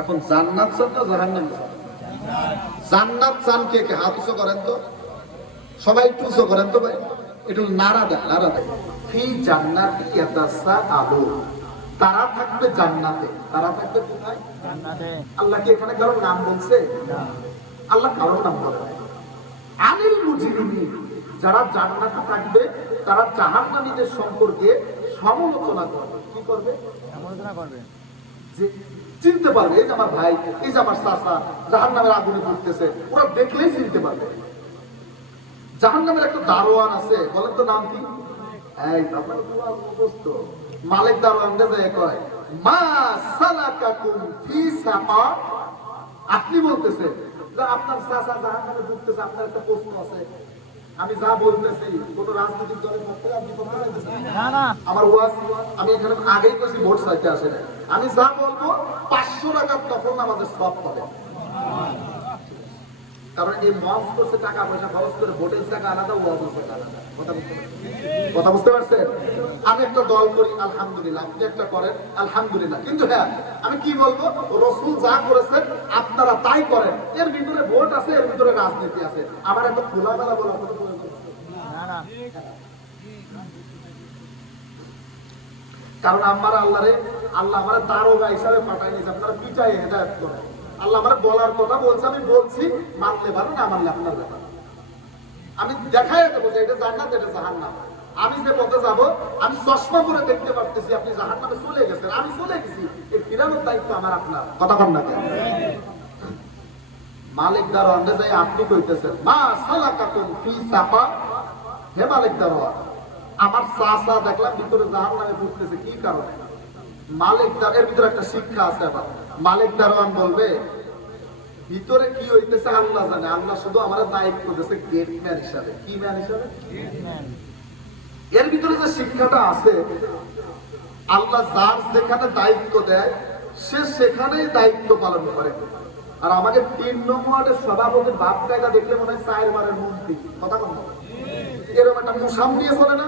এখন জান্নাত চান না জাহান্নাম চান? জান্নাত চান কে কে? হাত উঁচু করেন তো, সবাই একটু উঁচু করেন তো ভাই, একটু নাড়া দেন, নাড়া দেন। ফি জান্নাতি ইয়াতাসাআলুন, তারা থাকবে জান্নাতে। তারা থাকবে কোথায়? জান্নাতে। আল্লাহ কি এখানে কারোর নাম বলছে? না, আল্লাহ কারোর নাম বলে নাই। আনিল মুজরিমিন, যারা জান্নাতে থাকবে তারা জাহান্নামীদের সম্পর্কে সমালোচনা করবে। কি করবে? সমালোচনা করবে। যে চিনতে পারবে, এই যে আমার ভাই, এই যে আমার চাচা জাহান্নামের আগুনে জ্বলতেছে, ওরা দেখলেই চিনতে পারবে। জাহান্নামের একটা দারোয়ান আছে, বলেন তো নাম কি? এই আপনার অবস্থা মালিক দারোয়ান যে কয় মা সালাকাকুম ফি সাকার, আপনি বলতেছেন যে আপনার চাচা জাহান্নামে ঢুকতেছে, আপনার একটা প্রশ্ন আছে। আমি যা বলতেছি কোন রাজনৈতিক দলের পক্ষে আপনি কথা বলতেছেন না? না, আমার ওয়াজ আমি এখানে আগেই কইছি, ভোট চাইতে আসে না। আমি যা বলবো 500 টাকা তখন আমাদের সব পাবে। কারণ এই মঞ্চ করছে টাকা পয়সা খরচ করে, ভোটের টাকা আলাদা, ওয়াজ টাকা আলাদা। কথা বুঝতে পারছেন? আমি একটা দল করি আলহামদুলিল্লাহ, আপনি একটা করেন আলহামদুলিল্লাহ, কিন্তু হ্যাঁ আমি কি বলবো, রাসূল যা করেছেন আপনারা তাই করেন। এর ভিতরে ভোট আছে, এর ভিতরে রাজনীতি আছে। আমার এত খোলামেলা বলা কোনো প্রয়োজন না। না, কারণ আমার আল্লাহ আমার দারোগা হিসাবে পাঠায়নি যে আপনারা পিটাই হেদায়েত করেন। আল্লাহ আমার বলার কথা বলছে, আমি বলছি, মানলে ভালো, না মানলে আপনার ব্যাপার। আমি দেখাই দেবো যে এটা জান্নাত, এটা জাহান্নাম। আমি যে পথে যাব, আমি চশমা করে দেখতে পারতেছি আপনি জাহান্নামে চলে গেছেন, আমি চলে গেছি, এই ফিরানোর দায়িত্ব আমার আপনার। কথা বল না কেন? মালিক দারোয়ান যাই আপনি কইতেছেন মা সালাকাকুম ফি সাকার, হে মালিক দারোয়ান আমার চাচা দেখলাম ভিতরে জাহান্নামে ঢুকতেছে, কি কারণে? মালিক দারের ভিতরে একটা শিক্ষা আছে। আবার মালিক দারোয়ান বলবে ভিতরে কি হইতেছে আল্লাহ জানে, আল্লাহ শুধু আমার দায়িত্ব দিয়েছে গেটম্যান হিসাবে। কি ম্যান হিসাবে? এর ভিতরে যে শিক্ষাটা আছে, আল্লাহ যার যেখানে দায়িত্ব দেয় সে সেখানেই দায়িত্ব পালন করে। আর আমাকে 3 নম্বর ওয়ার্ডের সভাপতি বাপ কায়দা দেখলে মনে হয় 4 বারের মন্ত্রী। কথা বল, এরকম একটা মুসাম দিয়ে চলে না?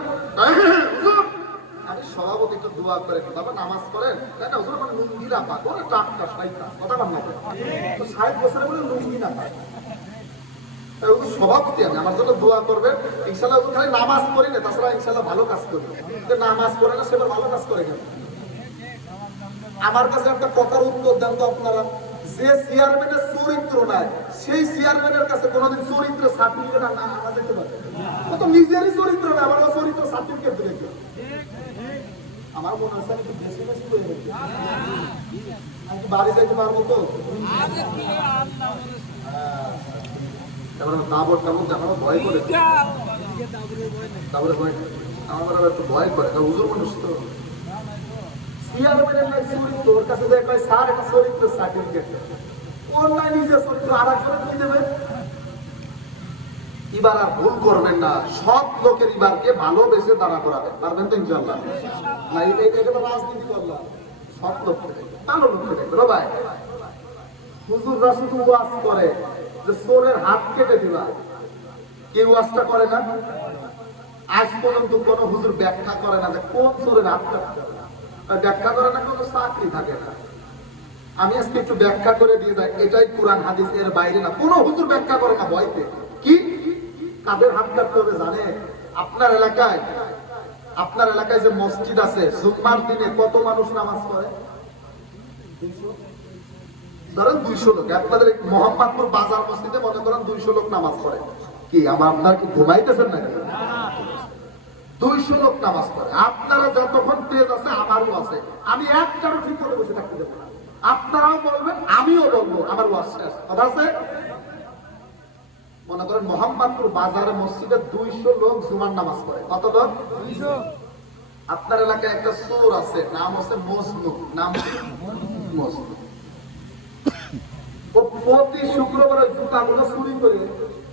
আমি সভাপতি একটু দোয়া করে কথা নামাজ করেন, তাই না? হুজুর আমার লুঙ্গি না পাক, ওরে টাটকা শয়তান। কথা বল না, তো 60 বছরে বলে লুঙ্গি না পাক। সভাপতি আমি, আমার জন্য দোয়া করবেন ইনশাআল্লাহ। খালি নামাজ করি না, তাছাড়া ইনশাআল্লাহ ভালো কাজ করি। নামাজ করে না, সেবার ভালো কাজ করে কেন? আমার কাছে একটা কথার উত্তর দেন তো আপনারা, যে চেয়ারম্যানের চরিত্র নাই সেই চেয়ারম্যানের কাছে কোনোদিন চরিত্রের সার্টিফিকেট আনা যেতে পারে? ও তো নিজেরই চরিত্র না, আমার চরিত্র সার্টিফিকেট দিলে কি? আমার মনে হচ্ছে আমি বেশি বেশি হয়ে গেছি, আমি বাড়ি যাইতে পারবো তো? ভয় করে, তারপরে আমার একটু ভয় করে, হুজুর মানুষ তো চেয়ারম্যানের নাই চরিত্র, ওর কাছে যে কয় স্যার একটা চরিত্র সার্টিফিকেট, ওর নাই নিজের চরিত্র আর একজনের কি দেবে? এবার আর ভুল করবেন না, সব লোকের এবারকে ভালোবেসে দাঁড়া করাবেন, পারবেন তো ইনশাআল্লাহ? না এটা তো রাজনীতি করলাম, সব লোক ভালো লোক দেখবেন ভাই। হুজুররা শুধু ওয়াজ করে যে চোরের হাত কেটে দিবা, কেউ ওয়াজটা করে না। আজ পর্যন্ত কোন হুজুর ব্যাখ্যা করে না যে কোন চোরের হাত কাটতে হবে, ব্যাখ্যা করে না, কোনো চাকরি থাকে না। আমি আজকে একটু ব্যাখ্যা করে দিয়ে যাই, এটাই কোরআন হাদিস, এর বাইরে না। কোন হুজুর ব্যাখ্যা করে না ভয়তে। কি কাদের হাত কাটতে হবে জানে? আপনার এলাকায় যে মসজিদ আছে, জুম্মার দিনে কত মানুষ নামাজ পড়ে? ধরেন 200 লোক। আপনাদের মোহাম্মদপুর বাজার মসজিদে মনে করেন 200 লোক নামাজ পড়ে। কি আপনারা কি ঘুমাইতেছেন না? 200 লোক নামাজ পড়ে। আপনারা যতক্ষণ তেজ আছে আমারও আছে, আমি একটারও ঠিক করে বসে থাকতে দেবো না। আপনারাও বলবেন, আমিও বলবো, আমার ওয়াজ শেষ। কথা আছে? মনে করেন মোহাম্মদপুর বাজারে মসজিদে 200 লোক জুমার নামাজ পড়ে। কত লোক? 200। আপনার এলাকায় একটা চোর আছে, নাম হচ্ছে মজনু। নাম মজনু। ও প্রতি শুক্রবার ওই জুতাগুলো চুরি করে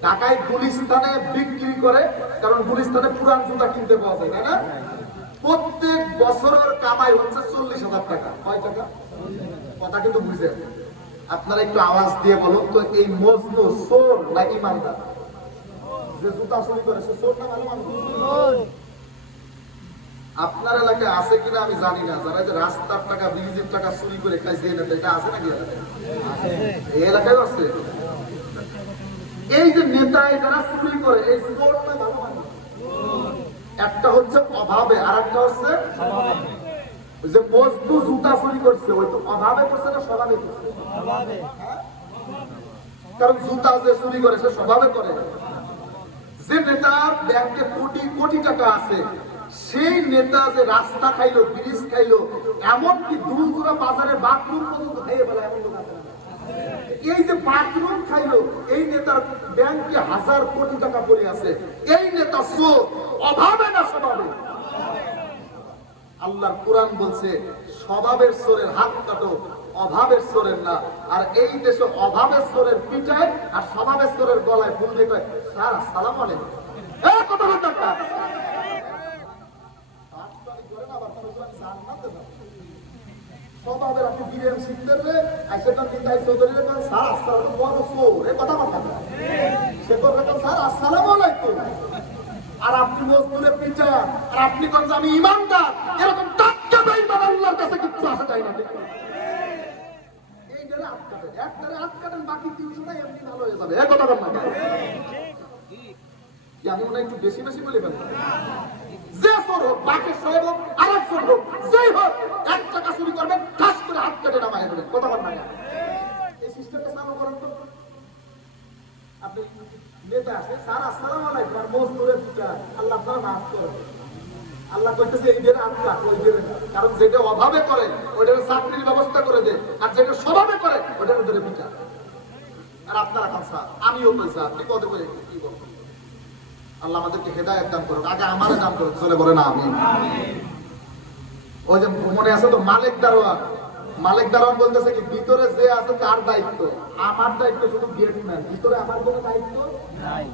ঢাকায় গুলিস্তানে বিক্রি করে, কারণ গুলিস্তানে পুরান জুতা কিনতে পাওয়া যায়, তাই না? প্রত্যেক বছরের কামাই হচ্ছে 40,000 টাকা। কয় টাকা? কথা কিন্তু বুঝে আপনারা একটু আওয়াজ দিয়ে বলুন তো, এই মজনু চোর না ইমানদার? যে জুতা চুরি করে সে চোর না ভালো মানুষ? আপনার এলাকায় আছে কিনা আমি জানি না, যারা যে রাস্তার টাকা ব্রিজের টাকা চুরি করে খাইছে এটা আছে নাকি এই এলাকায় আছে? এই যে নেতায় যারা চুরি করে এই চোরটা ভালো মানে একটা হচ্ছে অভাবে আর একটা হচ্ছে যে মজদু জুতা চুরি করছে ওই তো অভাবে করছে না স্বভাবে করছে? কারণ জুতা যে চুরি করে সে স্বভাবে করে। যে নেতার ব্যাংকে কোটি কোটি টাকা আছে সেই নেতা যে রাস্তা খাইলো ব্রিজ খাইলো এমনকি দুলজোড়া বাজারে বাথরুম পর্যন্ত খাইয়ে ফেলা এমন লোক আছে। এই যে বাথরুম খাইলো এই নেতার ব্যাংকে হাজার কোটি টাকা পড়ে আছে, এই নেতা চোর অভাবে না স্বভাবে? আল্লাহর কোরআন বলছে স্বভাবের চোরের হাত কাটো, অভাবের চোরের না। আর এই দেশে অভাবের চোরের পিঠায় আর স্বভাবের চোরের গলায় ফুল দিয়ে কয় স্যার আসসালামু আলাইকুম। এই কথা বলতে স্বভাবের আপনি বিরিয়ানি শিখতে রে সেটা নিতাই চৌধুরী স্যার আসসালাম বড় চোর এই কথা বলতে সে করবে স্যার আসসালামু আলাইকুম। আর আপনি মজদুরের পিঠা আর আপনি কোন আমি ইমানদার, এরকম টাটকা বেঈমান আল্লাহর কাছে কিছু আসা যায় না। এই ধরে আটকাবেন, এক ধরে আটকাবেন, বাকি 300টাই এমনি ভালো হয়ে যাবে। এই কথা বলতে কি আমি মনে একটু বেশি বেশি বলে ফেললাম? যে চোর হোক, বাকের সাহেব হোক, আরেক চোর হোক, যেই হোক, 1 টাকা চুরি করবেন ঠাস করে হাত কেটে নামায় দেবেন। কথা বল না, এই সিস্টেমটা চালু করেন তো। আপনি নেতা আছে স্যার আসসালামু আলাইকুম আর মজদুরের পিঠা আল্লাহ আপনারা মাফ করবে। আল্লাহ কইতেছে এই দিয়ে আটকা ওই দিয়ে, কারণ যেটা অভাবে করে ওইটার চাকরির ব্যবস্থা করে দে, আর যেটা স্বভাবে করে ওইটার ধরে পিঠা। আর আপনারা খান স্যার, আমিও পয়সা আপনি কত করে কি করবেন? আল্লাহ আমাদেরকে হেদায়েত দান করুন, আগে আমারে দান করুন। চলে বলে না আমি ওই যে মনে আছে তো মালিক দারোয়ান, মালিক দারোয়ান বলতেছে কি ভিতরে যে আছে তার দায়িত্ব, আমার দায়িত্ব শুধু গেটম্যান, ভিতরে আমার কোনো দায়িত্ব নাই।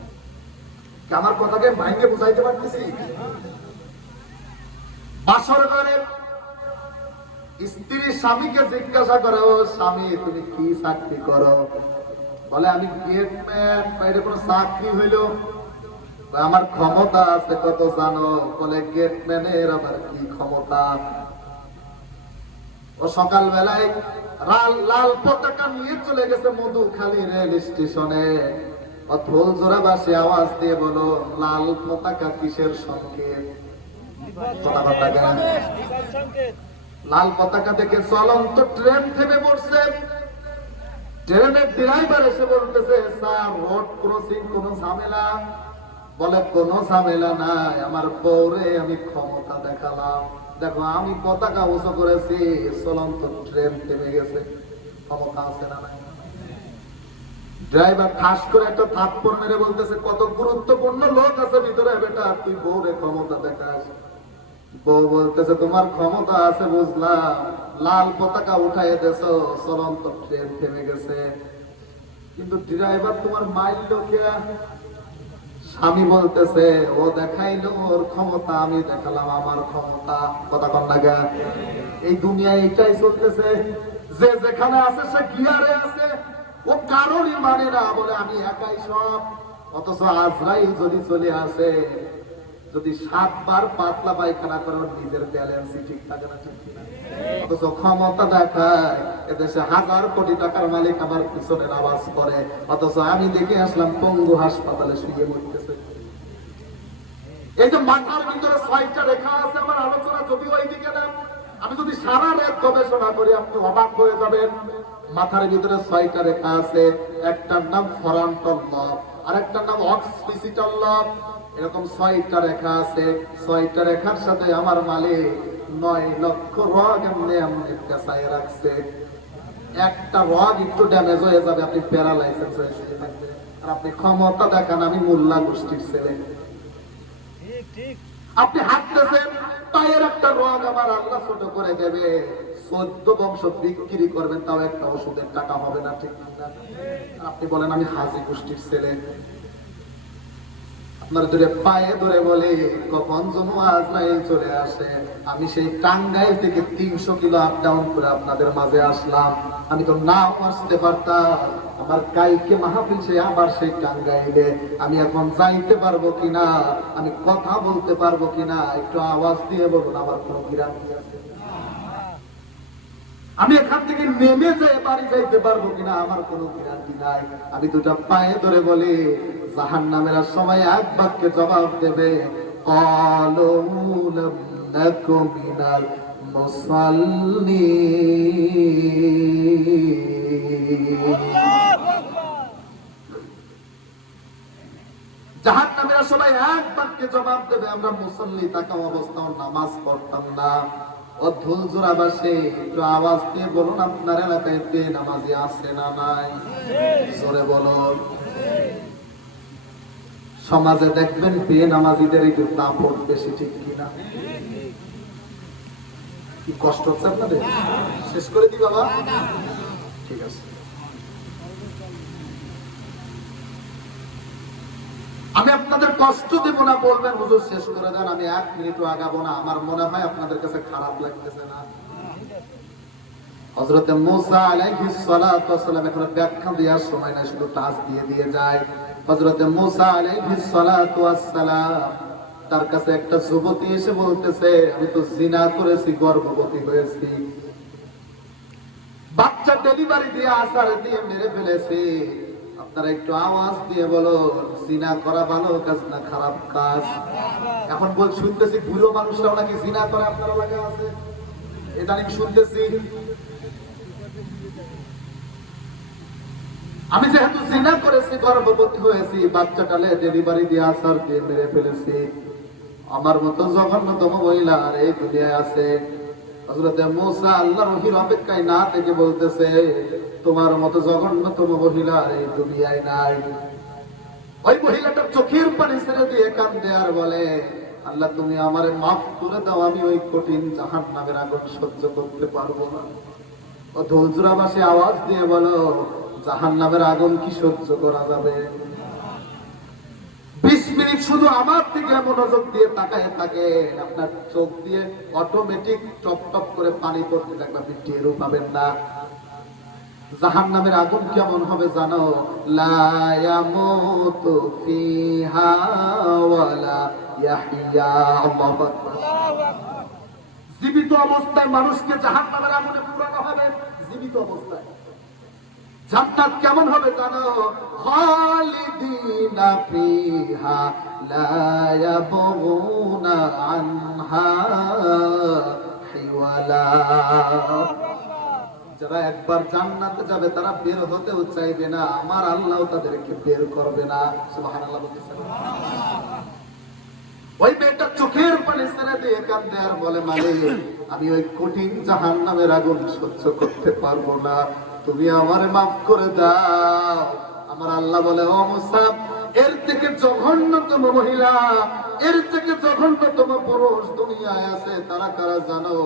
আমার কথাকে ভাঙে বুঝাইতে পারতেছি? বাসর ঘরে স্ত্রী স্বামীকে জিজ্ঞাসা করে ও স্বামী তুমি কি চাকরি করো? বলে আমি গেটম্যান। এটা কোনো চাকরি হইলো? আমার ক্ষমতা আছে কত জানো? বলে গেটম্যানের আবার কি ক্ষমতা? ও সকাল বেলায় লাল পতাকা নিয়ে চলে গেছে মধুখালী রেল স্টেশনে। ও ঢোলজোড়া বাসে আওয়াজ দিয়ে বলো লাল পতাকা কিসের সংকেত? লাল পতাকা দেখে চলন্ত ট্রেন থেমে পড়ছে। ট্রেনের ড্রাইভার এসে বলতেছে স্যার রোড ক্রসিং কোনো ঝামেলা? বলে কোনো ঝামেলা নাই, আমার পরে আমি ক্ষমতা দেখালাম। দেখো আমি পতাকা উঁচু করেছি, চলন্ত ট্রেন থেমে গেছে, ক্ষমতা আছে না নাই? ড্রাইভার ঠাস করে একটা থাপ্পড় মেরে বলতেছে কত গুরুত্বপূর্ণ লোক আছে ভিতরে, বেটা তুই বউরে ক্ষমতা দেখাস? বউ বলতেছে তোমার ক্ষমতা আছে বুঝলাম, লাল পতাকা উঠাই দেছো, চলন্ত ট্রেন থেমে গেছে, কিন্তু ড্রাইভার তোমার মাইল লোকিয়া? স্বামী বলতেছে ও দেখাইলো ওর ক্ষমতা, আমি দেখালাম আমার ক্ষমতা। কথা কন লাগা? এই দুনিয়ায় এটাই চলতেছে, যে যেখানে আছে সে গিয়ারে আছে, ও কারোরই মানে না, বলে আমি একাই সব। অথচ আজরাইল যদি চলে আসে, যদি 7 বার পাতলা পায়খানা করে ওর নিজের ব্যালেন্সই ঠিক থাকে না, ঠিক কিনা? অথচ ক্ষমতা দেখায় এদেশে 1000 কোটি টাকার মালিক আমার পিছনের আওয়াজ করে, অথচ আমি দেখে আসলাম পঙ্গু হাসপাতালে শুয়ে মরতেছে। এই যে মাথার ভিতরে 6টা রেখা আছে, আমার আলোচনা যদিও এইদিকে না, আমি যদি সারা রাত গবেষণা করি আপনি অবাক হয়ে যাবেন। মাথার ভিতরে 6টা রেখা আছে, একটার নাম ফরন্টাল লব, আরেকটার নাম অক্সিপিটাল লব। এরকম 6টা রেখা আছে। 6টা রেখার সাথে আমার মালিক 9 লক্ষ রগ এমনি এমনি পেঁচায় রাখছে। একটা রগ একটু ড্যামেজ হয়ে যাবে, আপনি প্যারালাইসিস হয়ে শুয়ে থাকবেন। আর আপনি ক্ষমতা দেখান আমি মোল্লা গোষ্ঠীর ছেলে। আপনি হাঁটতেছেন, পায়ের একটা রগ আমার আল্লাহ ছোট করে দেবে, 14 বংশ বিক্রি করবেন, তাও একটা ওষুধের টাকা হবে না, ঠিক না? আপনি বলেন আমি হাজি গোষ্ঠীর ছেলে। আপনার ধরে পায়ে ধরে বলে কখন যেন আজরাইল চলে আসে। আমি সেই টাঙ্গাইল থেকে 300 কিলো আপ ডাউন করে আপনাদের মাঝে আসলাম। আমি তো নাও আসতে পারতাম। আমার কালকে মাহফিল সে আবার সেই টাঙ্গাইলে, আমি এখন যাইতে পারবো কিনা, আমি কথা বলতে পারবো কিনা, একটু আওয়াজ দিয়ে বলুন। আমার কোনো গ্যারান্টি আছে? আমি এখান থেকে নেমে যাই বাড়ি যাইতে পারবো কিনা, আমার কোনো গ্যারান্টি নাই। আমি দুটা পায়ে ধরে বলি জাহান্নামের সময় এক বাক্যে জবাব দেবে, ক্বালু লাম নাকু মিনাল মুসাল্লিন। জাহান্নামের সবাই এক বাক্যে জবাব দেবে, আমরা মুসল্লি থাকা অবস্থাও নামাজ পড়তাম না। ও ধুলজোড়াবাসী, একটু আওয়াজ দিয়ে বলুন, আপনার এলাকায় বেনামাজি আছে না নাই? জোরে বলুন। সমাজে দেখবেন বেনামাজিদের একটু দাপট বেশি, ঠিক কিনা? কি কষ্ট হচ্ছে আপনাদের? শেষ করে দি বাবা, ঠিক আছে। আমি আপনাদের কষ্ট দেব না, বলবেন হুজুর শেষ করে দেন, আমি 1 মিনিটও আগাবো না। আমার মনে হয় আপনাদের কাছে খারাপ লাগতেছে না? হযরতে মূসা আলাইহিস সালাতু ওয়াস সালাম, এখন ব্যাখ্যা দেওয়ার সময় না, শুধু টাচ দিয়ে যায়। হযরতে মূসা আলাইহিস সালাতু ওয়াস সালাম, তার কাছে একটা যুবতী এসে বলতেছে, আমি তো জিনা করেছি, গর্ভবতী হয়েছি, বাচ্চা ডেলিভারি দিয়ে আসার দিয়ে মেরে ফেলেছি। আপনারা একটু আওয়াজ দিয়ে বলো, জিনা করা ভালো কাজ না খারাপ কাজ? এখন বল শুনতেছি বুড়ো মানুষরাও নাকি জিনা করে আপনার লাগে আছে, এটা নাকি শুনতেছি। আমি যেহেতু জিনা করেছি, গর্ভবতী হয়েছি, বাচ্চাটালে ডেলিভারি দিয়ে আসার দিয়ে মেরে ফেলেছি, আমার মতো জঘন্যতম মহিলা আর এই দুনিয়ায় আছে? হযরতে মূসা আল্লাহর ওহীর অপেক্ষায় না থেকে বলতেছে, তোমার মতো জঘন্যতম মহিলা আর এই দুনিয়ায় নাই। ওই মহিলাটার চোখের পানি ছেড়ে দিয়ে কাঁদে আর বলে, আল্লাহ তুমি আমারে মাফ করে দাও, আমি ওই কঠিন জাহান্নামের আগুন সহ্য করতে পারবো না। ও ধুলজুরাবাসী আওয়াজ দিয়ে বলো, জাহান্নামের আগুন কি সহ্য করা যাবে? 20 মিনিট শুধু আমার দিকে মনোযোগ দিয়ে তাকায় থাকে, আপনার চোখ দিয়ে অটোমেটিক টপ টপ করে পানি পড়তে থাকবে, আপনি টেরও পাবেন না। জাহান্নামের আগুন কেমন হবে জানো? লা ইয়ামুতু ফিহা ওয়ালা ইয়াহইয়া। আল্লাহু আকবার। জীবিত অবস্থায় মানুষকে জাহান্নামের আগুনে পুরানো হবে, জীবিত অবস্থায়। জান্নাত কেমন হবে জানো? খালিদিনা ফিহা লা ইয়াবগুনা আনহা হিওয়ালা। যারা একবার জান্নাতে যাবে তারা বের হতেও চাইবে না, আমার আল্লাহ তাদেরকে বের করবে না। সুবহানাল্লাহ বলতেছেন। ওই মেয়েটা চোখের পানি ছেড়ে দিয়ে কাঁদে আর বলে, মালিক আমি ওই কঠিন জাহান্নামের আগুন সহ্য করতে পারবো না, তুমি আমারে মাফ করে দাও। আমার আল্লাহ বলে, ও মূসা, এর থেকে জঘন্যতম মহিলা, এর থেকে জঘন্যতম পুরুষ দুনিয়ায় আছে। তারা কারা জানো?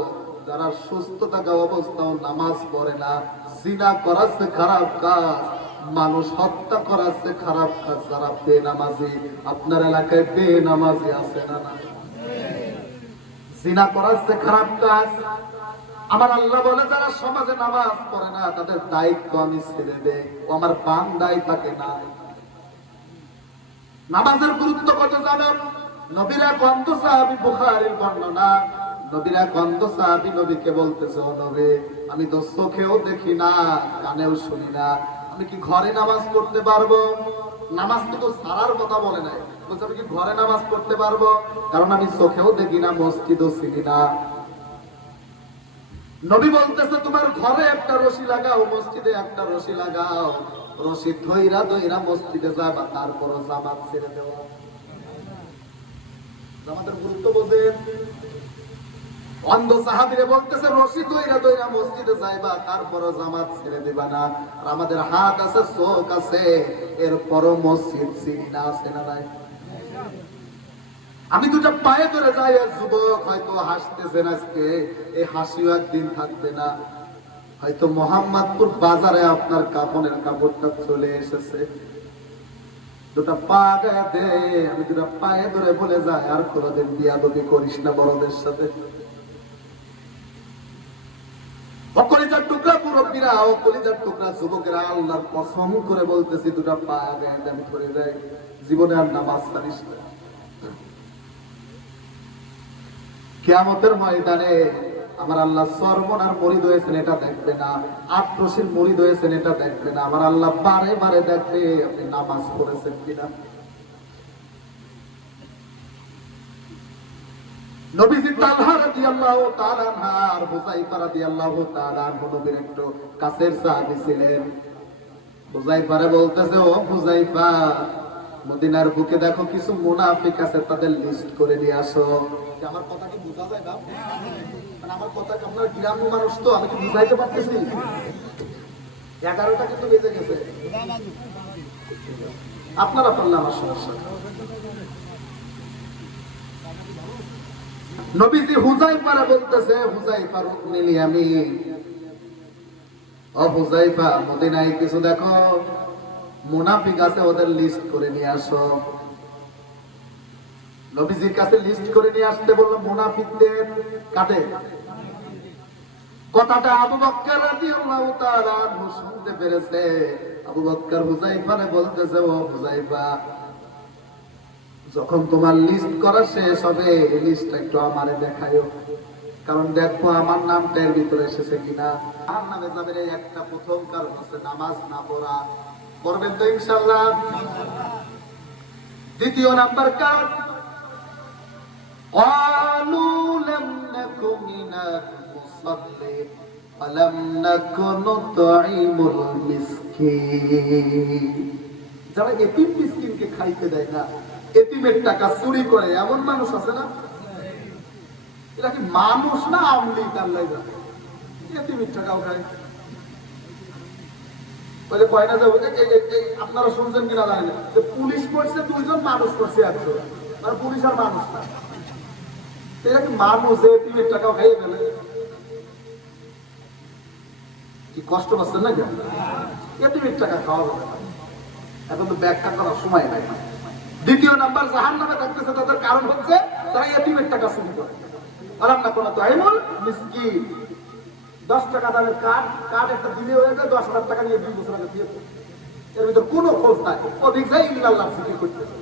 যারা সুস্থ থাকা অবস্থাও নামাজ পড়ে না, জিনা করাচ্ছে খারাপ কাজ, মানুষ হত্যা করাচ্ছে খারাপ কাজ, যারা বেনামাজি। আপনার এলাকায় বেনামাজি আছে না? না, জিনা করাচ্ছে খারাপ কাজ। আমার আল্লাহ বলে, যারা সমাজে নামাজ পড়ে না তাদের দায়িত্ব আমি ছেড়ে দেই, ও আমার বান্দাই থাকে না। নামাজের গুরুত্ব কত জানেন? নবীরা গন্ধ সাহাবী, বুখারীর বর্ণনা, নবীরা গন্ধ সাহাবী নবীকে বলতেছে, ও নবী, আমি তো চোখেও দেখি না, কানেও শুনি না, আমি কি ঘরে নামাজ পড়তে পারবো? নামাজ তো সারার কথা বলে নাই, বলছে আমি কি ঘরে নামাজ পড়তে পারবো? কারণ আমি চোখেও দেখি না, মসজিদও চিনি না। নবী বলতেছে, তোমার ঘরে একটা রশি লাগাও, মসজিদে একটা রশি লাগাও, রশি ধইরা ধইরা মসজিদে যাবা, তারপরও জামাত ছেড়ে দেওয়া। জামাতের গুরুত্ব বোঝেন? অন্ধ সাহাবীরে বলতেছে, রশি ধইরা ধইরা মসজিদে যাইবা, তারপরও জামাত ছেড়ে দিবা না। আর আমাদের হাত আছে, চোখ আছে, এরপরও মসজিদ চিনি না, আছে না নাই? আমি দুটো পায়ে ধরে যাই, আর যুবক হয়তো হাসতেছেন আজকে, এই হাসিও একদিন থাকবে না। হয়তো মোহাম্মদপুর বাজারে আপনার কাফনের কাপড়টা চলে এসেছে, দুটা পা গায়ে দে, আমি দুটা পায়ে ধরে বলে যাই আর কোনোদিন বিয়াদবি করিস না বড়দের সাথে। কলিজার টুকরা মুরব্বীরা ও কলিজার টুকরা যুবকেরা, আল্লাহর কসম করে বলতেছি, দুটা পা গায়ে দে, আমি ধরে যাই, জীবনে আর নামাজ ছাড়িস না। কিয়ামতের ময়দানে আমার আল্লাহ সর্বনার মরিদ হয়েছেন এটা দেখবে না, আক্রোশের মরিদ হয়েছেন এটা দেখবে না, আমার আল্লাহ বারে বারে দেখবে আপনি নামাজ পড়েছেন কিনা। নবীজি তালহা রাদিয়াল্লাহু তাআলা আনহা আর হুযায়ফা রাদিয়াল্লাহু তাআলা আনহু নবীর একটু কাছের সাহাবী ছিলেন। হুযায়ফারে বলতেছে, ও হুযায়ফা, মদিনার বুকে দেখো কিছু মুনাফিক আছে, তাদের লিস্ট করে নিয়ে আসো। আমার কথা কি বোঝা যায় না? মানে আমার কথা কি, আপনার গ্রাম্য মানুষ তো, আমি কি বুঝাইতে পারতেছি? 11টা কিন্তু বেজে গেছে, আপনারা পারলে আমার সমস্যা। নবীজি হুযায়ফারে বলতেছে, হুযায়ফার নিলি আমি, ও হুযায়ফা, মদিনায় কিছু দেখো মুনাফিক আছে, ওদের লিস্ট করে নিয়ে আসো। নবীজির কাছে লিস্ট করে নিয়ে আসতে বলল মুনাফিকদের। কাদের? কথাটা আবু বকর রাদিয়াল্লাহু তাআলা আনহু শুনতে পেরেছে। আবু বকর হুযায়ফারে বলতেছে, ও হুযায়ফা, যখন তোমার লিস্ট করা শেষ হবে, এই লিস্টটা একটু আমারে দেখায়ো, কারণ দেখো আমার নামটা এর ভিতরে এসেছে কিনা। আমার নামে যাবে একটা প্রথম কারণ হচ্ছে নামাজ না পড়া। করবেন তো ইনশাআল্লাহ? দ্বিতীয় নাম্বার কারণ, قالوا لم نكن من المصلين ولم نكن نطعم المسكين। যারা এতিম মিসকিনকে খাইতে দেয় না, এতিমের টাকা চুরি করে, এমন মানুষ আছে না? এরা কি মানুষ না আমলি? আল্লাহ জানে। এতিমের টাকাও খায়। বলে কয়টা যাবে, আপনারা শুনছেন কিনা জানেন না, পুলিশ করছে 2 জন, মানুষ করছে 1 জন, মানে পুলিশ আর মানুষ না। এরা কি মানুষ? এতিমের টাকাও খাইয়ে ফেলে। কি কষ্ট পাচ্ছেন না? কেন এতিমের টাকা খাওয়া যাবে না? এখন তো ব্যাখ্যা করার সময় নাই। দ্বিতীয় নাম্বার, জাহান্নামে থাকতেছে তাদের কারণ হচ্ছে তারা এতিমের টাকা চুরি করে। আরাম না কোনো তাইমুল মিসকিন। 10 টাকা দামের কার্ড একটা দিলে হয়ে যায় 10,000 টাকা নিয়ে 2 বছর আগে দিয়েছে। এর ভিতর কোনো খোঁজ নাই, অধিক যায় ইল্লাল্লাহ জিকির করতেছে।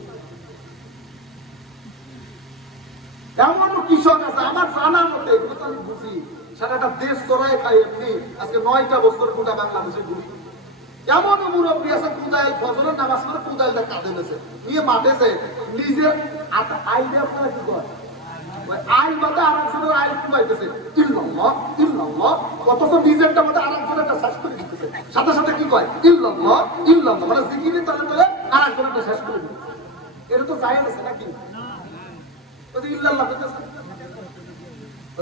এমন কৃষক আছে আমার জানার মতে, এগুলো তো আমি বুঝি, সারাটা দেশ চড়াই খাই এমনি আজকে 9টা বছর গোটা বাংলাদেশে ঘুরি। এমন মুরব্বী আছে, কুদাইল ফজরের নামাজ করে কুদাইলটা কাঁধে নেছে নিয়ে মাঠে যায়, নিজের আইলে আপনারা কি করে আইল বাদে আরেকজনের আইল কুমাইতেছে, ইল্লাল্লাহ ইল্লাল্লাহ, অথচ নিজেরটা মধ্যে আরেকজনেরটা শেষ করে দিতেছে। সাথে সাথে কি কয়, ইল্লাল্লাহ ইল্লাল্লাহ, মানে জিকিরের তালে তালে আরেকজনেরটা শেষ করে দিতেছে। এটা তো জায়েজ আছে নাকি? ইল্লাল্লাহ কইতেছে,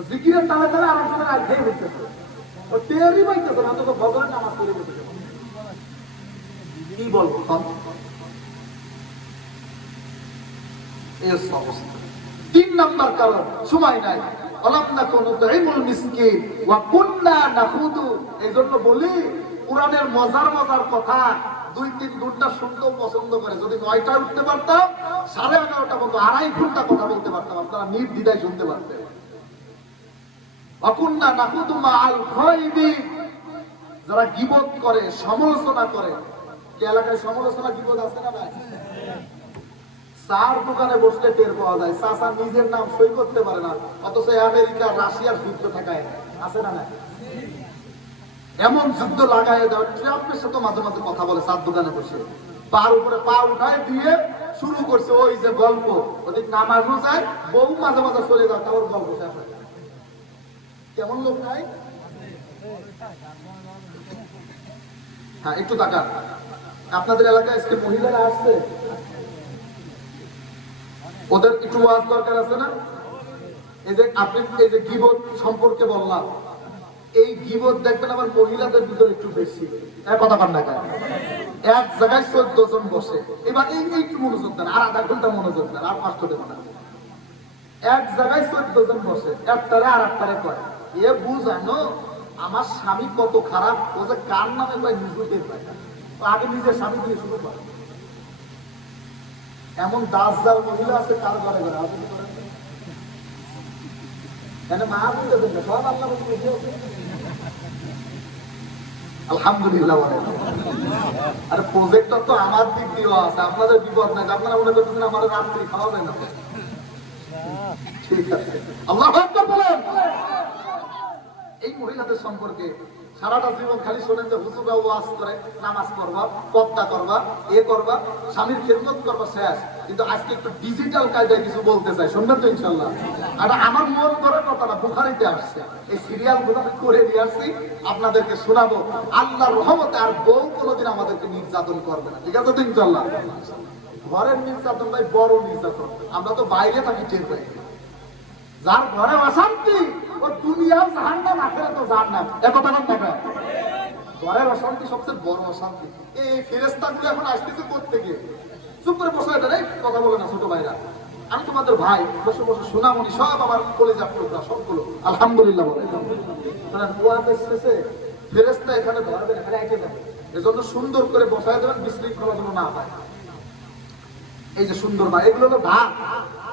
জিকিরের তালে তালে আরেকজনের আইল খেয়ে দিতেছে, ও টেরই পাইতেছে না, অথচ ফজরের নামাজ পড়ে দিতেছে। কি বলবো? অবস্থা। 3 নাম্বার কারণ, সময় নাই, এই জন্য বলি কোরআনের মজার মজার কথা 2-3 ঘন্টা শুনতেও পছন্দ করে। যদি 9টায় উঠতে পারতাম, 11:30 পর্যন্ত 2.5 ঘন্টা কথা বলতে পারতাম, আপনারা নির্দ্বিধায় শুনতে পারতেন। যারা গীবত করে, সমালোচনা করে, এলাকায় সমালোচনা গীবত আছে না? চার দোকানে বসলে টের পাওয়া যায়, চাচা নিজের নাম সই করতে পারে না, অথচ আমেরিকা রাশিয়ার যুদ্ধ ঠেকায় আছে না? এমন যুদ্ধ লাগায় দেওয়া। ট্রাম্পের সাথে মাঝে মাঝে কথা বলে চার দোকানে বসে, পার উপরে পা উঠায় দিয়ে শুরু করছে ওই যে গল্প, ওদিক নামাজও যায়, বউ মাঝে মাঝে চলে যায়, তারপর গল্প শেষ হয়। কেমন লোক নাই? হ্যাঁ, একটু তাকান। আপনাদের এলাকায় আজকে মহিলারা আসছে, ওদের একটু ওয়াজ দরকার আছে না? এই যে আপনি এই যে গীবত সম্পর্কে বললাম, এই গীবত দেখবেন আমার মহিলাদের ভিতরে একটু বেশি। কথা বল না, এক জায়গায় 14 জন বসে, এবার এই একটু মনোযোগ দেন, আর আধা ঘন্টা মনোযোগ দেন, আর 5 দেব না। এক জায়গায় 14 জন বসে, একটারে আর একটারে কয়, এ বুঝানো আমার স্বামী কত খারাপ, ও যে কার নামে কয় নিজে পায়, আগে নিজের স্বামী দিয়ে শুরু করে। এমন দাসদার মহিলা আছে কার ঘরে ঘরে আপনি করেন কেন মা বলতে দেন না সব আল্লাহ বলতে আলহামদুলিল্লাহ বলেন। আর প্রজেক্টর তো আমার দিক দিয়েও আছে, আপনাদের বিপদ নাই, আপনারা মনে করতেছেন আমার রাত্রি খাওয়া যায় না। ঠিক আছে, আল্লাহু আকবার বলেন। এই মহিলাদের সম্পর্কে সারাটা জীবন খালি শোনেন যে হুজুররা ওয়াজ করে, নামাজ পড়বা, পর্দা করবা, এ করবা, স্বামীর খেদমত করবা, শেষ। কিন্তু আজকে একটু ডিজিটাল কায়দায় কিছু বলতে চাই, শুনবেন তো ইনশাআল্লাহ? আর আমার মন করে কথাটা বুখারীতে আসছে, এই সিরিয়াল গুলো আমি করে নিয়ে আসছি, আপনাদেরকে শোনাবো। আল্লাহর রহমতে আর বউ কোনোদিন আমাদেরকে নির্যাতন করবে না, ঠিক আছে তো ইনশাআল্লাহ? ঘরের নির্যাতন ভাই বড় নির্যাতন, আমরা তো বাইরে থাকি টের পাই। যার ঘরে অশান্তি ও দুনিয়ার জাহান্নাম, আখিরাতেও জাহান্নাম, এ কথা না কথা। ঘরের অশান্তি সবচেয়ে বড় অশান্তি। এই ফেরেশতাগুলো এখন আসতেছে কোথা থেকে? চুপ করে বসে এটা রে, কথা বলে না ছোট ভাইরা। আমি তোমাদের ভাই, বসে বসে সোনামণি সব আমার কলেজার টুকরা সবগুলো আলহামদুলিল্লাহ বলে। কারণ ওয়াজ এসেছে, ফেরেশতা এখানে ধরবে, এখানে এসে যাবে। এজন্য সুন্দর করে বসায় দেবেন, বিশৃঙ্খলা যেন না হয়। এই যে সুন্দর ভাই, এগুলো তো ভাত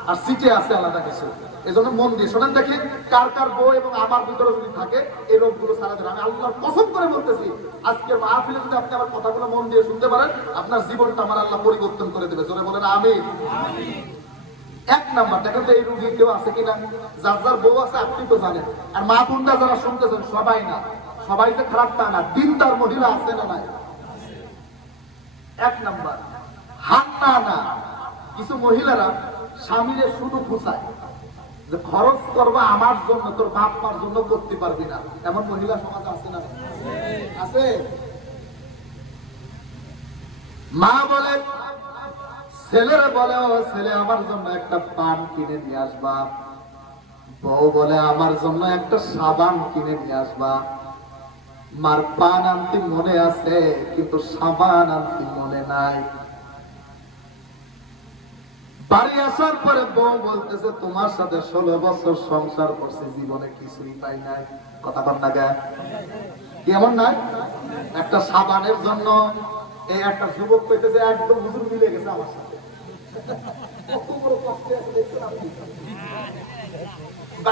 আর সিটে আছে আলাদা কিছু। এজন্য মন দিয়ে শোনেন, দেখেন কার কার বউ এবং আমার ভিতরে যদি থাকে এই রোগগুলো সারা দেন। আমি আল্লাহর কসম করে বলতেছি, আজকের মাহফিলে যদি আপনি আমার কথাগুলো মন দিয়ে শুনতে পারেন, আপনার জীবনটা আমার আল্লাহ পরিবর্তন করে দেবে। জোরে বলেন আমিন। এক নাম্বার দেখেন তো এই রোগী কেউ আছে কিনা? যার যার বউ আছে আপনি তো জানেন। আর মা বোনরা যারা শুনতেছেন সবাই না, সবাই যে খারাপ তা না, দিনদার মহিলা আছে না নাই? এক নাম্বার হাত না, কিছু মহিলারা স্বামীরে শুধু খুঁচায় যে খরচ করবা আমার জন্য, তোর বাপ মার জন্য করতে পারবি না, এমন মহিলা সমাজে আছে না? আছে। মা বলে ছেলেরা বলে, ও ছেলে আমার জন্য একটা পান কিনে নিয়ে আসবা। বউ বলে আমার জন্য একটা সাবান কিনে নিয়ে আসবা। মার পান আনতে মনে আছে কিন্তু সাবান আনতে মনে নাই। বাড়ি আসার পরে বউ বলতেছে তোমার সাথে 16 বছর সংসার করছে, জীবনে কিছুই পাই নাই। কথা বল না গা, কেমন নাই? একটা সাবানের জন্য এই একটা যুবক কইতেছে একদম হুজুর মিলে গেছে আমার সাথে। কত বড় কষ্ট আছে দেখছেন আপনি?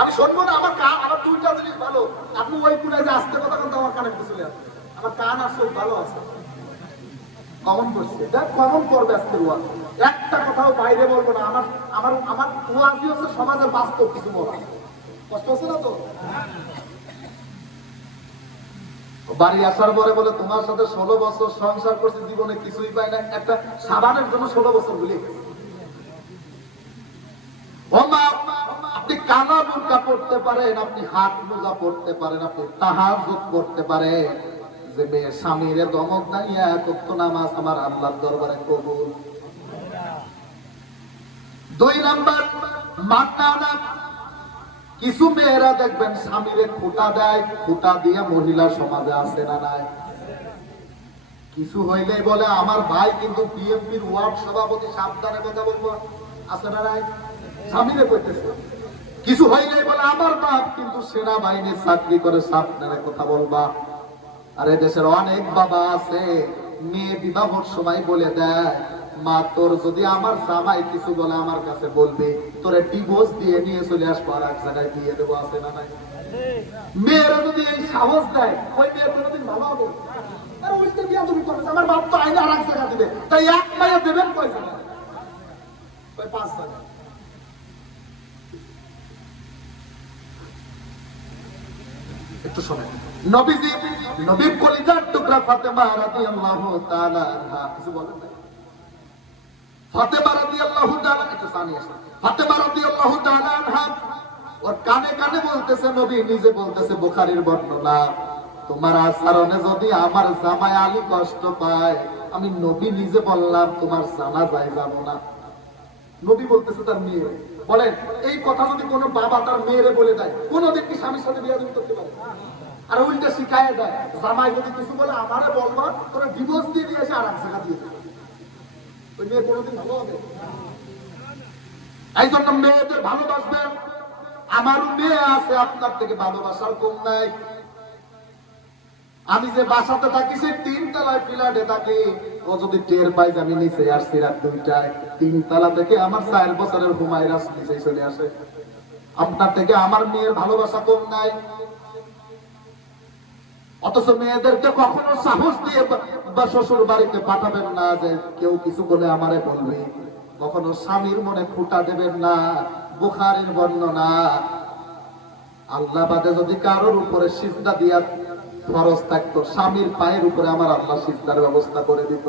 আমি শুনবো না, আমার কান, আমার দুইটা জিনিস ভালো। আপনি ওই কোনায় যে আস্তে কথা বলতে আমার কানে চলে আসে, আমার কান আর চোখ ভালো আছে। কমন করছে, দেখ কমন করবে আজকের ওয়াজ। একটা কথাও বাইরে বলবো না। আমার আমার আমার ওয়াজই হচ্ছে সমাজের বাস্তব কিছু বলা। কষ্ট হচ্ছে না তো? বাড়ি আসার পরে বলে তোমার সাথে 16 বছর সংসার করছি, জীবনে কিছুই পাই না, একটা সাবানের জন্য 16 বছর বলি। ও মা, আপনি কানা বোরকা পড়তে পারেন, আপনি হাত মোজা পড়তে পারেন, আপনি তাহাজ্জুদ করতে পারেন, যে মেয়ে স্বামীরে দমক দাঁড়িয়ে কত নামাজ আমার আল্লাহর দরবারে কবুল। 2 নাম্বার মাতা না, কিছু মেয়েরা দেখবেন স্বামীরে খোঁটা দেয়, খোঁটা দিয়ে মহিলা সমাজে আছে না নাই? কিছু হইলেই বলে আমার ভাই কিন্তু বিএনপির ওয়ার্ড সভাপতি, সাবধানে কথা বলবো, আছে না নাই? স্বামীরে কইতেছে। কিছু হইলেই বলে আমার বাপ কিন্তু সেনাবাহিনীর চাকরি করে, সাবধানে কথা বলবা। আর দেশের অনেক বাবা আছে মেয়ে বিবাহর সময় বলে দেয়, মা তোর যদি আমার জামাই কিছু বলে আমার কাছে বলবে, তোরে ডিভোর্স দিয়ে নিয়ে চলে আসবো, আর এক জায়গায় দিয়ে দেবো, আছে না নাই? মেয়েরা যদি এই সাহস দেয়, ওই মেয়ে কোনোদিন ভালো হবে? আর উল্টে বিয়া তুমি করবে, আমার বাপ তো আইনে আর এক জায়গা দিবে, তাই এক মাইয়া দেবেন কয় জায়গা? 5 জায়গা। একটু শোনেন, নবীজি, নবীর কলিজার টুকরা ফাতেমা রাদিয়াল্লাহু তাআলা আনহা কিছু বলেন না? ফাতেমা রাদিয়াল্লাহু তাআলা, একটু সামনে আসেন। ফাতেমা রাদিয়াল্লাহু তাআলা আনহা ওর কানে কানে বলতেছে, নবী নিজে বলতেছে, বুখারীর বর্ণনা, তোমার আচরণে যদি আমার জামাই আলী কষ্ট পায়, আমি নবী নিজে বললাম তোমার জানাজায় যাব না। নবী বলতেছে তার মেয়ে। বলেন এই কথা যদি কোনো বাবা তার মেয়েরে বলে দেয়, কোনোদিন কি স্বামীর সাথে বিয়ে করতে পারে? আর উল্টা শিখায় দেয়, জামাই যদি কিছু বলে আমারে বলবা, তোরা ডিভোর্স দিয়ে দিয়ে এসে আর এক জায়গা দিয়ে দেবে। ওই মেয়ে কোনোদিন ভালো হবে? এই জন্য মেয়েদের ভালোবাসবেন। আমারও মেয়ে আছে, আপনার থেকে ভালোবাসার কম নাই। আমি যে বাসাতে থাকি সেই 3 তলায় ফ্ল্যাটে থাকি, ও যদি টের পাই যে আমি নিচে আসছি রাত 2টায়, 3 তলা থেকে আমার 4 বছরের হুমায়রা নিচে চলে আসে। আপনার থেকে আমার মেয়ের ভালোবাসা কম নাই, অথচ মেয়েদেরকে কখনো সাহস দিয়ে বা শ্বশুর বাড়িতে পাঠাবেন না যে কেউ কিছু বলে আমারে বলবে। কখনো স্বামীর মনে খুঁটা দেবেন না। বুখারীর বর্ণনা, আল্লাহ বাদে যদি কারোর উপরে সিজদা দিয়া ফরজ থাকতো, স্বামীর পায়ের উপরে আমার আল্লাহ সিজদার ব্যবস্থা করে দিত।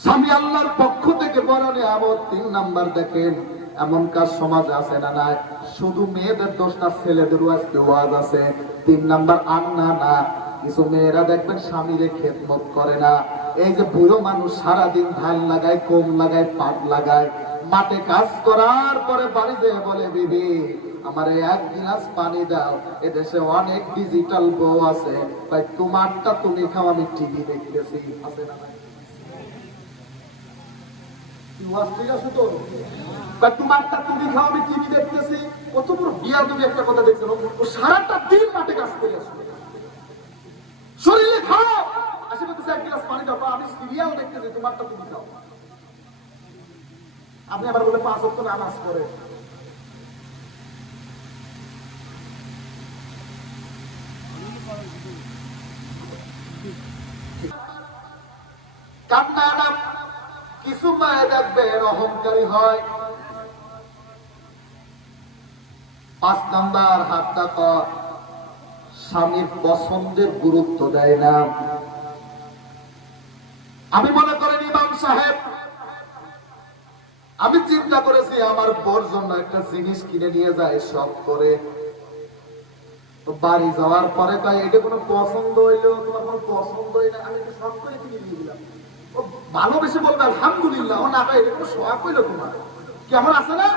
স্বামী আল্লাহর পক্ষ থেকে বড় নিয়ামত। 3 নাম্বার দেখেন, এমন কাজ সমাজে আছে না নাই? শুধু মেয়েদের দোষ না, ছেলেদেরও আজকে ওয়াজ আছে। 3 নাম্বার আন্না না, কিছু মেয়েরা দেখবেন স্বামীরে খেদমত করে না। এই যে বুড়ো মানুষ সারাদিন ধান লাগায়, কম লাগায়, পাট লাগায়, মাঠে কাজ করার পরে বাড়ি যেয়ে বলে বিবি আমারে 1 গ্লাস পানি দাও। এদেশে অনেক ডিজিটাল বউ আছে, ভাই তোমারটা তুমি খাও, আমি টিভি দেখতেছি। আছে না? তোমারটা তুমি খাও, আমি টিভি দেখতেছি। কত বড় বিয়া! তুমি একটা কথা দেখছো, ও সারাটা দিন মাঠে কাজ করে আসবে, শরীরে খাও, আসে বলতেছে 1 গ্লাস পানি দাও, আমি সিরিয়াল দেখতেছি, তোমারটা তুমি খাও। আপনি আবার বলে 5 ওয়াক্ত নামাজ পড়ে। কান্না না, কিছু মায়ে দেখবেন অহংকারী হয়। 5 নাম্বার হাতটা কর, স্বামীর পছন্দের গুরুত্ব দেয় না। আমি মনে করেন ইমাম সাহেব, আমি চিন্তা করেছি আমার বোর জন্য একটা জিনিস কিনে নিয়ে যায় শখ করে, তো বাড়ি যাওয়ার পরে তাই এটা কোনো পছন্দ হইলো, তোমার কোনো পছন্দ হয় না, আমি শখ করে কিনে দিয়ে দিলাম। ও ভালোবেসে বলবে আলহামদুলিল্লাহ, ও না ভাই এটা কোনো শখ হইলো তোমার, কি আমার আছে না?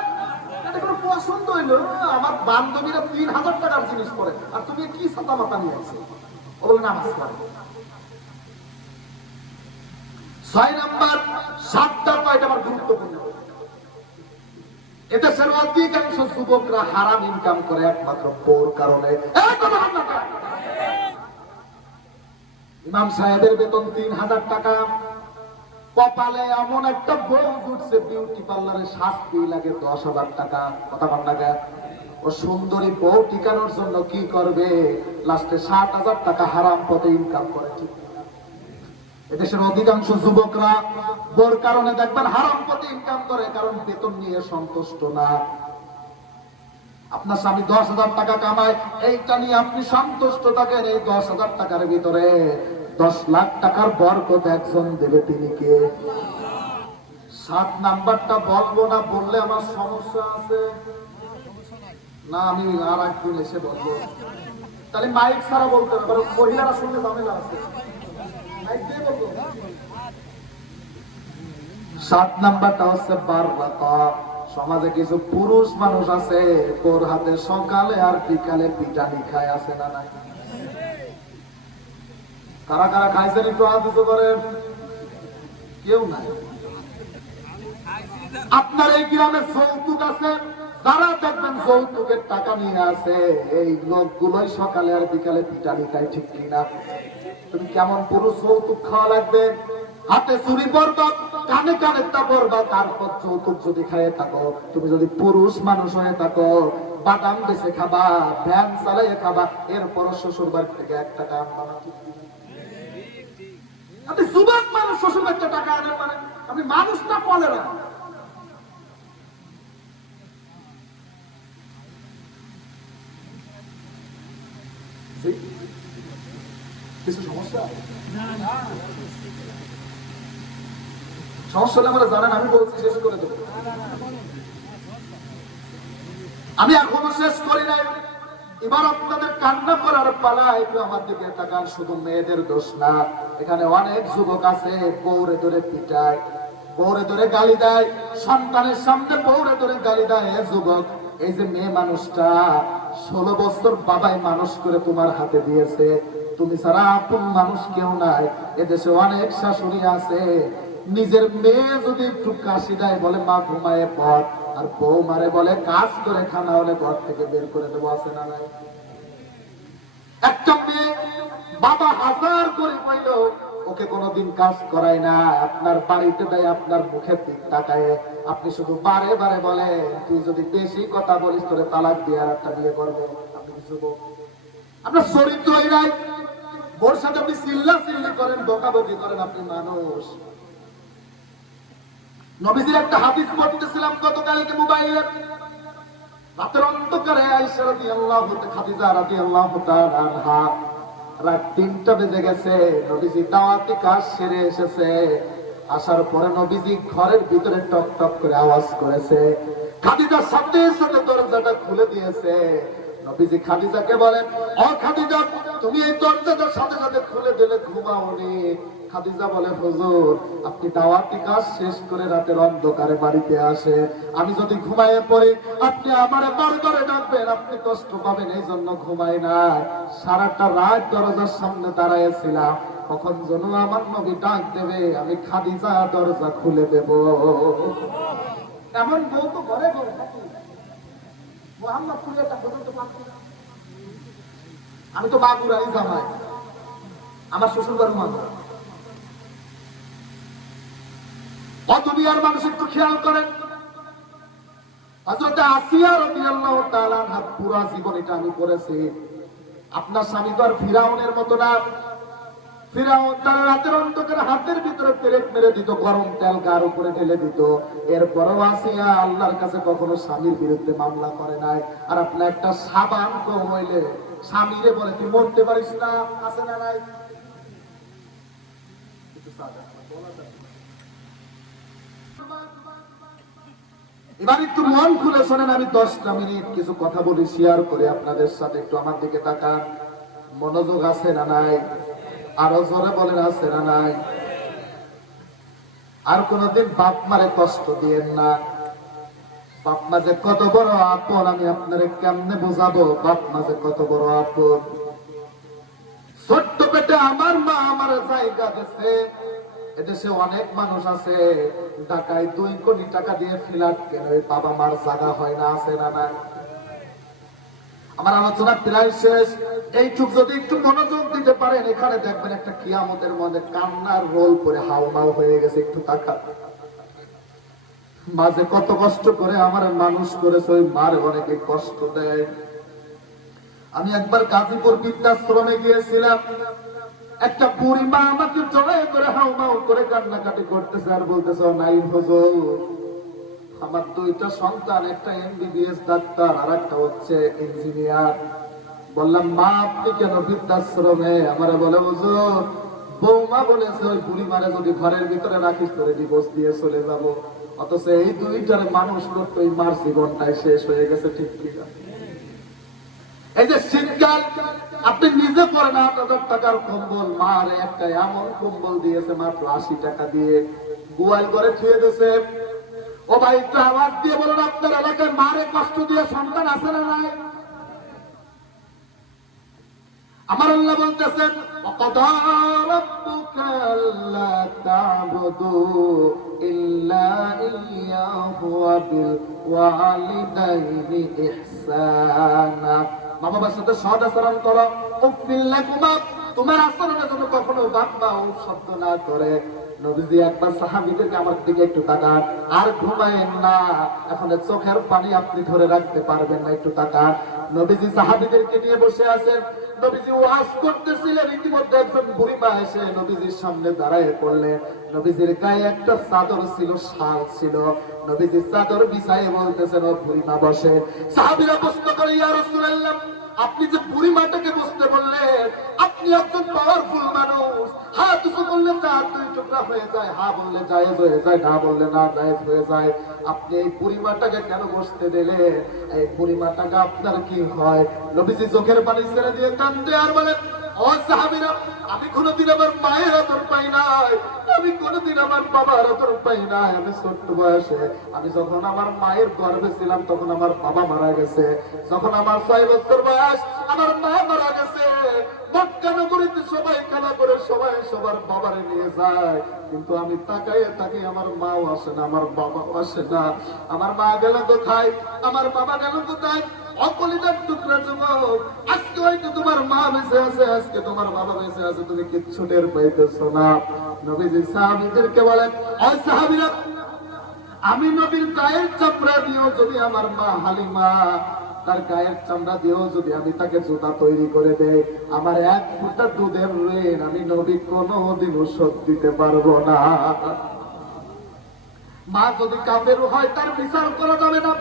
এটা কোনো পছন্দ হইলো? আমার বান্ধবীরা 3000 টাকার জিনিস পরে, আর তুমি কি ছাতা মাথা নিয়ে আসছো? ও বলে নামাজ পড়ে। 6 নাম্বার, 7টা পয়েন্ট আমার গুরুত্বপূর্ণ। এদেশের অধিকাংশ যুবকরা হারাম ইনকাম করে একমাত্র বউর কারণে। ইমাম সাহেবের বেতন 3000 টাকা, কপালে এমন একটা বউ জুটছে, বিউটি পার্লারে শাস্তি লাগে 10,000 টাকা। কথা বল না? ও সুন্দরী বউ টিকানোর জন্য কি করবে? লাস্টে 60,000 টাকা হারাম পথে ইনকাম করে। ঠিক এদেশের অধিকাংশ যুবকরা বউর কারণে দেখবেন হারাম পথে ইনকাম করে, কারণ বেতন নিয়ে সন্তুষ্ট না। আপনার স্বামী 10,000 টাকা কামায়, এইটা নিয়ে আপনি সন্তুষ্ট থাকেন। এই 10,000 টাকার ভিতরে 10 লাখ টাকার বরকত একজন দেবে, তিনি কে? 7 নাম্বারটা বলবো না, বললে আমার সমস্যা আছে না, আমি আর একদিন এসে বলবো। তাহলে মাইক ছাড়া বলতে হবে, মহিলারা শুনলে ঝামেলা আছে। 7 নাম্বারটা হচ্ছে বাররাকা। সমাজে কিছু পুরুষ মানুষ আছে, ওর হাতে সকালে আর বিকালে পিটানি খায়, আছে না নাই? কারা কারা খাইছেন একটু হাত উঁচু করেন। কেউ নাই। আপনার এই গ্রামে যৌতুক আছে, যারা দেখবেন যৌতুকের টাকা নিয়ে আছে, এই লোকগুলোই সকালে আর বিকালে পিটানি খায়, ঠিক কিনা? তুমি কেমন পুরুষ যৌতুক খাওয়া লাগবে? হাতে চুরি পরবা, কানে কানেরটা পরবা, তারপর যৌতুক যদি খাইয়ে থাকো, তুমি যদি পুরুষ মানুষ হয়ে থাকো, বাদাম বেচে খাবা, ভ্যান চালাইয়ে খাবা, এরপর শ্বশুর বাড়ি থেকে 1 টাকা আনবা না। আপনি যুবক মানুষ, শ্বশুর বাড়িতে টাকা আনেন মানে আপনি মানুষটা বলে না। কিছু সমস্যা সমস্যা হলে আমরা জানেন, আমি বলছি শেষ করে দেবো। আমি এখনো শেষ করি নাই। এবার আপনাদের কান্না করার পালা, একটু আমার দিকে তাকান। শুধু মেয়েদের দোষ না, এখানে অনেক যুবক আছে বউরে ধরে পিটায়, বউরে ধরে গালি দেয়, সন্তানের সামনে বউরে ধরে গালি দেয়। যুবক, এই যে মেয়ে মানুষটা 16 বছর বাবাই মানুষ করে তোমার হাতে দিয়েছে, তুমি ছাড়া আপন মানুষ কেউ নাই। এদেশে অনেক শাশুড়ি আছে, নিজের মেয়ে যদি একটু কাশি দেয় বলে মা ঘুমায়ে পড়, আর বউ মারে বলে কাজ করে খানা হলে ঘর থেকে বের করে দেবো, আছে না নাই? একটা মেয়ে বাবা হাজার করে পাইলেও ওকে কোনোদিন কাজ করায় না। আপনার বাড়িতে দেয়, আপনার মুখে দিক তাকায়, আপনি শুধু বারে বারে বলেন তুই যদি বেশি কথা বলিস তোরে তালাক দিয়ে আর একটা বিয়ে করবো। আপনি কিছু আপনার চরিত্রই নাই। ওর সাথে আপনি চিল্লা চিল্লি করেন, বকাবকি করেন, আপনি মানুষ। নবীজির একটা হাদিস পড়তেছিলাম গতকালকে মোবাইলে। রাতের অন্ধকারে আয়েশা রাদিয়াল্লাহু খাদিজা রাদিয়াল্লাহু তাআলা আনহা, রাত 3টা বেজে গেছে, নবীজি দাওয়াতি কাজ সেরে এসেছে। আসার পরে নবীজি ঘরের ভিতরে টক টক করে আওয়াজ করেছে। খাদিজা সাথে সাথে দরজাটা খুলে দিয়েছে। নবীজি খাদিজাকে বলেন, ও খাদিজা, তুমি এই দরজাটার সাথে সাথে খুলে দিলে ঘুমাওনি? খাদিজা বলে, হুজুর আপনি দাওয়াতি কাজ শেষ করে রাতের অন্ধকারে বাড়িতে আসে, আমি যদি ঘুমায়ে পড়ি আপনি আমারে বারবারে ডাকবেন, আপনি কষ্ট পাবেন, এই জন্য ঘুমাই না। সারাটা রাত দরজার সামনে দাঁড়াইছিলাম, কখন যেন আমার নবী ডাক দেবে, আমি খাদিজা দরজা খুলে দেব। এমন বউ তো ঘরে বউ নাকি? মোহাম্মদপুরে একটা পর্যন্ত পাচ্ছি না। আমি তো বাগুড়াই জামাই, আমার শ্বশুর বাড়ি মাগুরা। দুনিয়ার মানুষ একটু খেয়াল করেন, হযরত আসিয়া রাদিয়াল্লাহু তাআলা আনহা পুরো জীবন এটা আমি পড়েছি। আপনার স্বামী তো আর ফিরাউনের মতো না। ফিরাউন তার রাতের অন্ধকারে হাতের ভিতরে পেরেক মেরে দিত, গরম তেল গার উপরে ঢেলে দিত, এরপরও আসিয়া আল্লাহর কাছে কখনো স্বামীর বিরুদ্ধে মামলা করে নাই। আর আপনার একটা সাবান কম হইলে স্বামীরে বলে তুই মরতে পারিস না, আছে না নাই? এবার একটু মন খুলে শোনেন, আমি 10টা মিনিট কিছু কথা বলি, শেয়ার করে আপনাদের সাথে। একটু আমার দিকে তাকান, মনোযোগ আছে না নাই? আরো জোরে বলেন, আছে না নাই? আর কোনদিন বাপ মারে কষ্ট দিয়েন না। বাপ মা যে কত বড় আপন আমি আপনারে কেমনে বোঝাবো। বাপ মা যে কত বড় আপন। ছোট্ট পেটে আমার মা আমার জায়গা দিয়েছে। এদেশে অনেক মানুষ আছে ঢাকায় 2 কোটি টাকা দিয়ে ফ্ল্যাট কেনে, বাবা মার জায়গা হয় না, আছে না নাই? আমার আলোচনা প্রায় শেষ। এইটুক যদি একটু মনোযোগ দিতে পারেন, এখানে দেখবেন একটা কিয়ামতের মধ্যে কান্নার রোল করে হাউমাউ হয়ে গেছে। একটু তাকান, মাঝে কত কষ্ট করে আমার মানুষ করেছে, ওই মার অনেকে কষ্ট দেয়। আমি একবার গাজীপুর বৃদ্ধাশ্রমে গিয়েছিলাম, একটা বুড়ি মা আমাকে জড়াই করে হাউমাউ করে কান্নাকাটি করতেছে আর বলতেছে, নাই হুজুর আমার 2টা সন্তান, একটা এমবিবিএস ডাক্তার আর একটা হচ্ছে ইঞ্জিনিয়ার। বললাম মা আপনি কেন বৃদ্ধাশ্রমে? আমারে বলে, হুজুর বৌমা বলেছে ওই বুড়ি মারে যদি ঘরের ভিতরে রাখিস তোরে ডিভোর্স দিয়ে চলে যাব। অথচ এই 2টার মানুষ করতে ওই মার জীবনটাই শেষ হয়ে গেছে। ঠিক কিনা? এই যে শীতকাল, আপনি নিজে পরেন 8,000 টাকার কম্বল, মার একটা এমন কম্বল দিয়েছে মাত্র 80 টাকা দিয়ে, গোয়াল করে থুয়ে দিয়েছে। ও ভাই একটু আওয়াজ দিয়ে বলুন, আপনার এলাকায় মারে কষ্ট দিয়ে সন্তান আছে না নাই? আমার আল্লাহ বলতেছেন, ওয়াকাদা রাব্বুকা আল্লা তা'বুদু ইল্লা ইয়্যাহু ওয়া বিল ওয়ালিদাইনি ইহসানা। মা বাবার সাথে সৎ আচরণ করো। উফিল লাকুমা, তোমার আচরণের জন্য কখনো বাপ মা শব্দ না করে। নবীজি একবার সাহাবীদেরকে আমার দিকে একটু তাকান, আর ঘুমায়েন না, এখন চোখের পানি আপনি ধরে রাখতে পারবেন না, একটু তাকান। নবীজি সাহাবীদেরকে নিয়ে বসে আছেন, নবীজি ওয়াজ করতেছিলেন, ইতিমধ্যে একজন বুড়ি মা এসে নবীজির সামনে দাঁড়ায় পড়লেন। নবীজির গায়ে একটা চাদর ছিল, শাল ছিল, নবীজি চাদর বিছায়ে বলতেছেন, ও বুড়ি মা বসে। সাহাবীরা প্রশ্ন করে, ইয়া রাসূলুল্লাহ আপনি যে বুড়ি মাটাকে বসতে বললেন, আপনি একজন পাওয়ারফুল মানুষ, হ্যাঁ কিছু বললে তার 2 টুকরা হয়ে যায়, হ্যাঁ বললে জায়েজ হয়ে যায়, না বললে না জায়েজ হয়ে যায়, আপনি এই বুড়ি মাটাকে কেন বসতে দিলেন? এই বুড়ি মাটাকে আপনার কি হয়? নবীজি চোখের পানি ছেড়ে দিয়ে কাঁদতে আর বলেন, ও সাহাবীরা আমি কোনোদিন আমার মায়ের আদর পাই নাই, আমি কোনোদিন আমার বাবার আদর পাই নাই। আমি ছোট্ট বয়সে, আমি যখন আমার মায়ের গর্ভে ছিলাম তখন আমার বাবা মারা গেছে। যখন আমার 6 বছর বয়স আমার মা মারা গেছে। মক্কা নগরীতে সবাই খেলা করে, সবাই সবার বাবারে নিয়ে যায়, কিন্তু আমি তাকাইয়ে তাকাই আমার মাও আসে না, আমার বাবাও আসে না। আমার মা গেল কোথায়, আমার বাবা গেল কোথায়? অকলিজার টুকরা যুবক, আজকে হয়তো তোমার মা বেঁচে আছে, আজকে তোমার বাবা বেঁচে আছে, তুমি কিচ্ছু টের পাইতেছো না। নবীজি সাহাবীদেরকে বলেন, ও সাহাবীরা, আমি নবীর গায়ের চামড়া দিয়েও যদি আমার মা হালিমা তার গায়ের চামড়া দিয়েও যদি আমি তাকে জুতা তৈরি করে দেই, আমার এক ফোঁটা দুধের ঋণ আমি নবী কোনোদিনও শোধ দিতে পারবো না। মা যদি কাফের হয় তার বিচার করা যাবে না।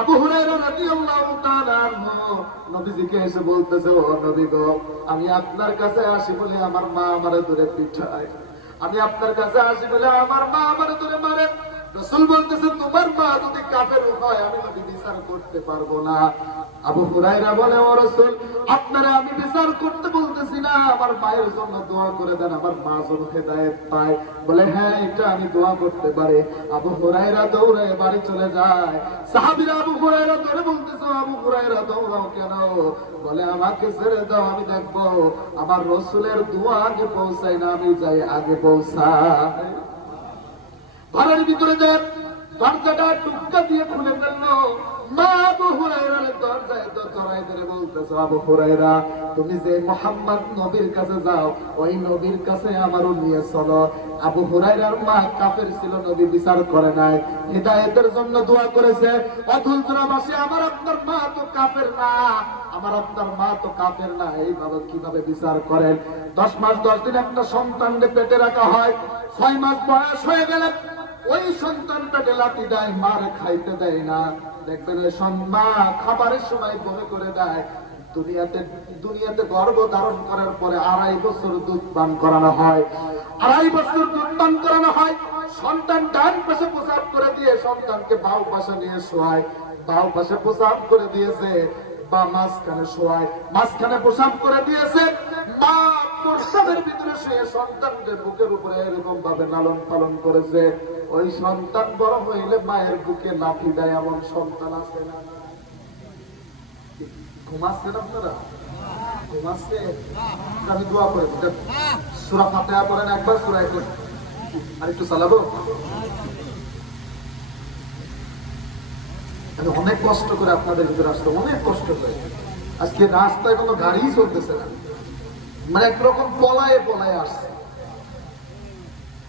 আবু হুরায়রা রাদিয়াল্লাহু তাআলা আনহু নবীজিকে এসে বলতেছে, ও নবী গো, আমি আপনার কাছে আসি বলে আমার মা আমারে ধরে পিঠায়, আমি আপনার কাছে আসি বলে আমার মা আমারে ধরে মারে। রাসূল বলতেছে, তোমার মা যদি কাফের হয় আমি নবী বিচার করতে পারবো না। আবু হুরায়রা বলে, ও রাসূল, আপনারা আমি বিচার করতে বলতেছি না, আমার মায়ের জন্য দোয়া করে দেন, আমার মা যেন হেদায়েত পায়। বলে, হ্যাঁ, এটা আমি দোয়া করতে পারি। আবু হুরায়রা দৌড়ে বাড়ি চলে যায়। সাহাবীরা আবু হুরায়রা ধরে বলতেছে, আবু হুরায়রা দৌড়াও কেন? বলে, আমাকে ছেড়ে দাও, আমি দেখবো আমার রাসূলের দোয়া আগে পৌঁছায় না, আমি যাই আগে পৌঁছাই। ঘরের ভিতরে যায়, দরজাটা টুকটা দিয়ে খুলে ফেললো। মা আবু হুরায়রার দরজায় ধরে বলতেছে, আবু হুরায়রা, তুমি যে মুহাম্মদ নবীর কাছে যাও, ওই নবীর কাছে আমারও নিয়ে চলো। আবু হুরায়রার মা কাফের ছিল, নবী বিচার করে নাই, হিদায়াতের জন্য দোয়া করেছে। অথুলজনাবাসী, আমার আপনার মা তো কাফের না, আমার আপনার মা তো কাফের না, এইভাবে কিভাবে বিচার করেন? 10 মাস 10 দিন একটা সন্তানকে পেটে রাখা হয়, 6 মাস বয়স হয়ে গেলে ওই সন্তান পেটে লাথি দেয়, মারে খাইতে দেয় না। দেখবেন মা খাবারের সময় বমি করে দেয়। দুনিয়াতে গর্ভ ধারণ করার পরে 2.5 বছর দুধ পান করানো হয়, 2.5 বছর দুধ পান করানো হয়। সন্তান ডান পাশে প্রসাব করে দিয়ে সন্তানকে বাম পাশে নিয়ে শোয়ায়, বাম পাশে প্রসাব করে দিয়েছে, বা মাঝখানে শোয়ায়, মাঝখানে প্রসাব করে দিয়েছে। মা প্রসাবের ভিতরে শুয়ে সন্তানকে বুকের উপরে এরকম ভাবে লালন পালন করেছে। ওই সন্তান বড় হইলে মায়ের বুকে লাথি দেয়, এমন সন্তান আছে না? ঘুমাচ্ছেন আপনারা? ঘুমাচ্ছে? আমি দোয়া করে সূরা ফাতিহা পড়েন একবার, সূরা আর একটু চালাবো। আমি অনেক কষ্ট করে আপনাদের ভিতরে আসতে, অনেক কষ্ট করে। আজকে রাস্তায় কোনো গাড়ি চলতেছে না, মানে একরকম পলায়ে পলায়ে আসছে।